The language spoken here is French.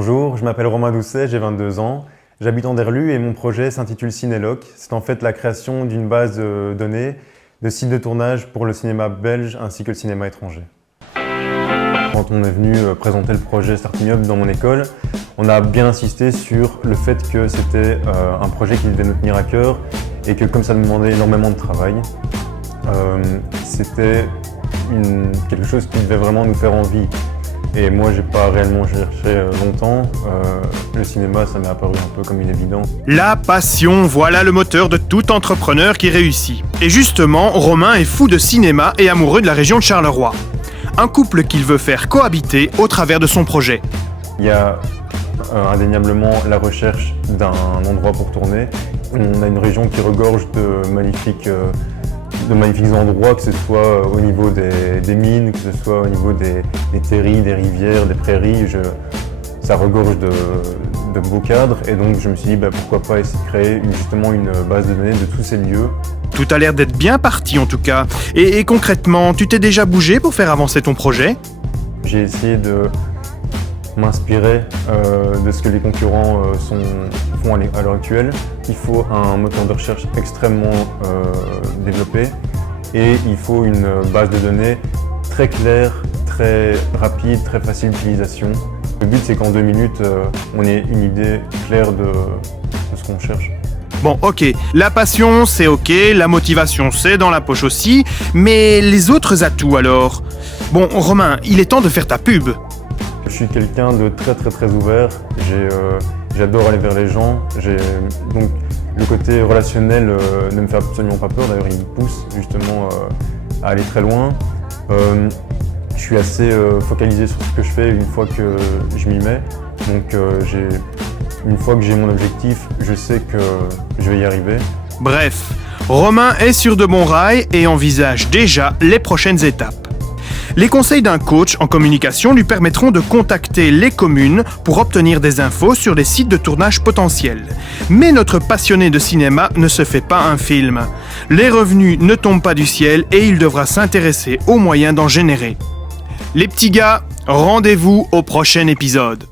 Bonjour, je m'appelle Romain Doucet, j'ai 22 ans. J'habite en Anderlues et mon projet s'intitule Cinéloc. C'est en fait la création d'une base de données de sites de tournage pour le cinéma belge ainsi que le cinéma étranger. Quand on est venu présenter le projet Starting Up dans mon école, on a bien insisté sur le fait que c'était un projet qui devait nous tenir à cœur et que comme ça demandait énormément de travail, c'était quelque chose qui devait vraiment nous faire envie. Et moi, j'ai pas réellement cherché longtemps. Le cinéma, ça m'est apparu un peu comme une évidence. La passion, voilà le moteur de tout entrepreneur qui réussit. Et justement, Romain est fou de cinéma et amoureux de la région de Charleroi. Un couple qu'il veut faire cohabiter au travers de son projet. Il y a indéniablement la recherche d'un endroit pour tourner. On a une région qui regorge de magnifiques endroits, que ce soit au niveau des mines, que ce soit au niveau des terris, des rivières, des prairies. Ça regorge de beaux cadres et donc je me suis dit pourquoi pas essayer de créer justement une base de données de tous ces lieux. Tout a l'air d'être bien parti en tout cas. Et concrètement, tu t'es déjà bougé pour faire avancer ton projet ? J'ai essayé de m'inspirer de ce que les concurrents font à l'heure actuelle. Il faut un moteur de recherche extrêmement développé et il faut une base de données très claire, très rapide, très facile d'utilisation. Le but c'est qu'en 2 minutes, on ait une idée claire de ce qu'on cherche. Bon, ok, la passion c'est ok, la motivation c'est dans la poche aussi, mais les autres atouts alors ? Bon, Romain, il est temps de faire ta pub. Je suis quelqu'un de très ouvert, j'adore aller vers les gens, donc le côté relationnel ne me fait absolument pas peur, d'ailleurs il me pousse justement à aller très loin. Je suis assez focalisé sur ce que je fais une fois que je m'y mets, donc une fois que j'ai mon objectif, je sais que je vais y arriver. Bref, Romain est sur de bons rails et envisage déjà les prochaines étapes. Les conseils d'un coach en communication lui permettront de contacter les communes pour obtenir des infos sur les sites de tournage potentiels. Mais notre passionné de cinéma ne se fait pas un film. Les revenus ne tombent pas du ciel et il devra s'intéresser aux moyens d'en générer. Les petits gars, rendez-vous au prochain épisode.